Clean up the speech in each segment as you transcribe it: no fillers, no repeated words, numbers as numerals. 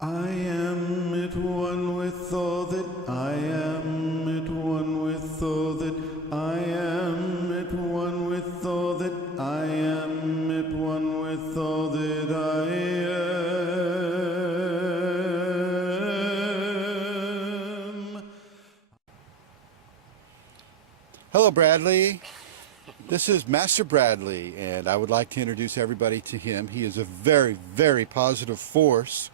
I am at one with all that I am, at one with all that I am, at one with all that I am, at one with all that I am. Hello, Bradley. This is Master Bradley, and I would like to introduce everybody to him. He is a very, very positive force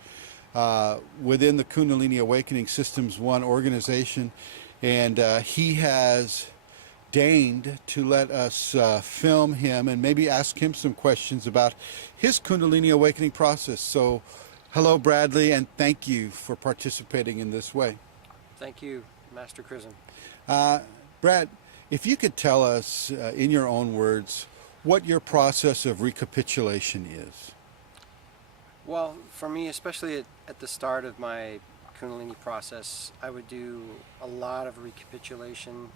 within the Kundalini Awakening Systems 1 organization, and he has deigned to let us film him and maybe ask him some questions about his Kundalini Awakening process. So, hello, Bradley, and thank you for participating in this way. Thank you, Master Chrism. Brad, if you could tell us in your own words what your process of recapitulation is. Well, for me, especially at the start of my Kundalini process, I would do a lot of recapitulation.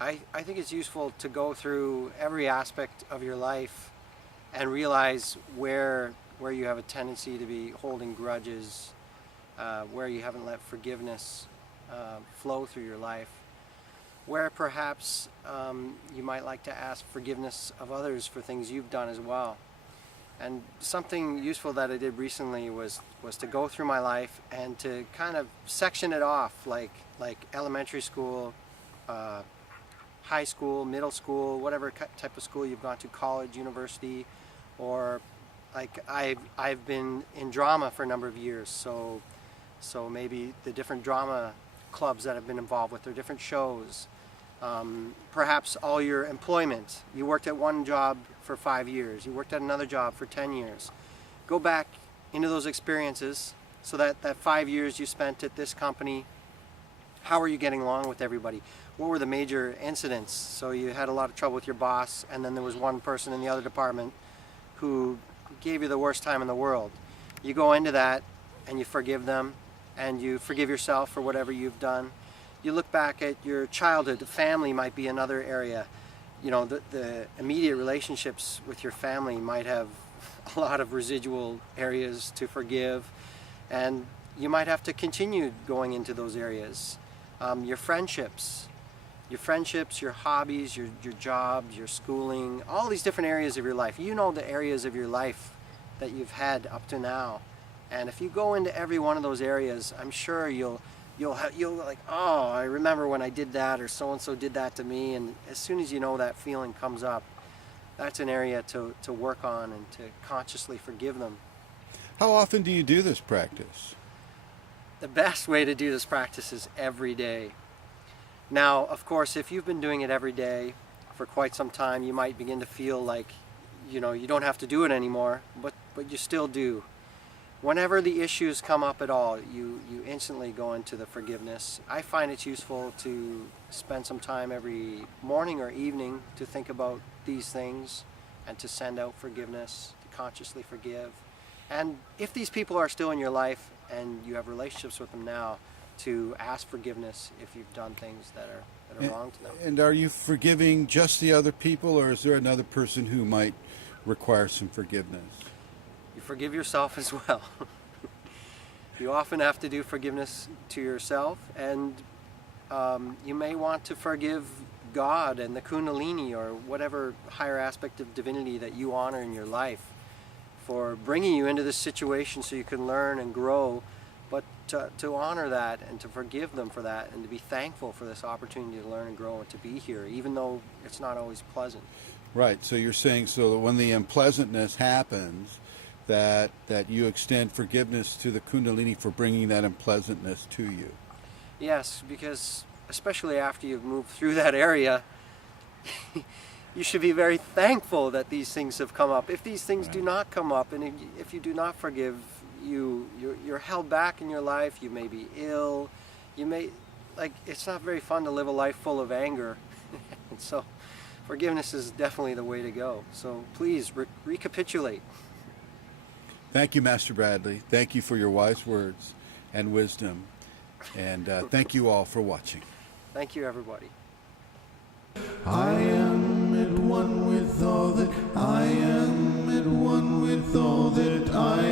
I think it's useful to go through every aspect of your life and realize where you have a tendency to be holding grudges, where you haven't let forgiveness flow through your life, where perhaps you might like to ask forgiveness of others for things you've done as well. And something useful that I did recently was to go through my life and to kind of section it off, like elementary school, high school, middle school, whatever type of school you've gone to, college, university, or like I've been in drama for a number of years, so maybe the different drama clubs that I've been involved with, or different shows. Perhaps all your employment. You worked at one job for 5 years. You worked at another job for 10 years. Go back into those experiences, so that 5 years you spent at this company, how are you getting along with everybody? What were the major incidents? So you had a lot of trouble with your boss, and then there was one person in the other department who gave you the worst time in the world. You go into that and you forgive them, and you forgive yourself for whatever you've done. You look back at your childhood. The family might be another area. You know, the immediate relationships with your family might have a lot of residual areas to forgive, and you might have to continue going into those areas. Your friendships, your hobbies, your jobs, your schooling, all these different areas of your life. You know the areas of your life that you've had up to now, and if you go into every one of those areas, I'm sure you'll like, oh, I remember when I did that, or so-and-so did that to me. And as soon as you know that feeling comes up, that's an area to work on and to consciously forgive them. How often do you do this practice? The best way to do this practice is every day. Now, of course, if you've been doing it every day for quite some time, you might begin to feel like, you know, you don't have to do it anymore, but you still do. Whenever the issues come up at all, you instantly go into the forgiveness. I find it's useful to spend some time every morning or evening to think about these things and to send out forgiveness, to consciously forgive. And if these people are still in your life and you have relationships with them now, to ask forgiveness if you've done things that are wrong to them. And are you forgiving just the other people, or is there another person who might require some forgiveness? You forgive yourself as well. You often have to do forgiveness to yourself, and you may want to forgive God and the Kundalini, or whatever higher aspect of divinity that you honor in your life, for bringing you into this situation so you can learn and grow, but to honor that and to forgive them for that, and to be thankful for this opportunity to learn and grow and to be here, even though it's not always pleasant. Right, so you're saying, so that when the unpleasantness happens, that you extend forgiveness to the Kundalini for bringing that unpleasantness to you. Yes, because especially after you've moved through that area, you should be very thankful that these things have come up. If these things do not come up, and if you do not forgive, you're held back in your life. You may be ill. You may, like, it's not very fun to live a life full of anger. And so forgiveness is definitely the way to go. So please recapitulate. Thank you, Master Bradley. Thank you for your wise words and wisdom. And thank you all for watching. Thank you, everybody. I am at one with all that I am, at one with all that I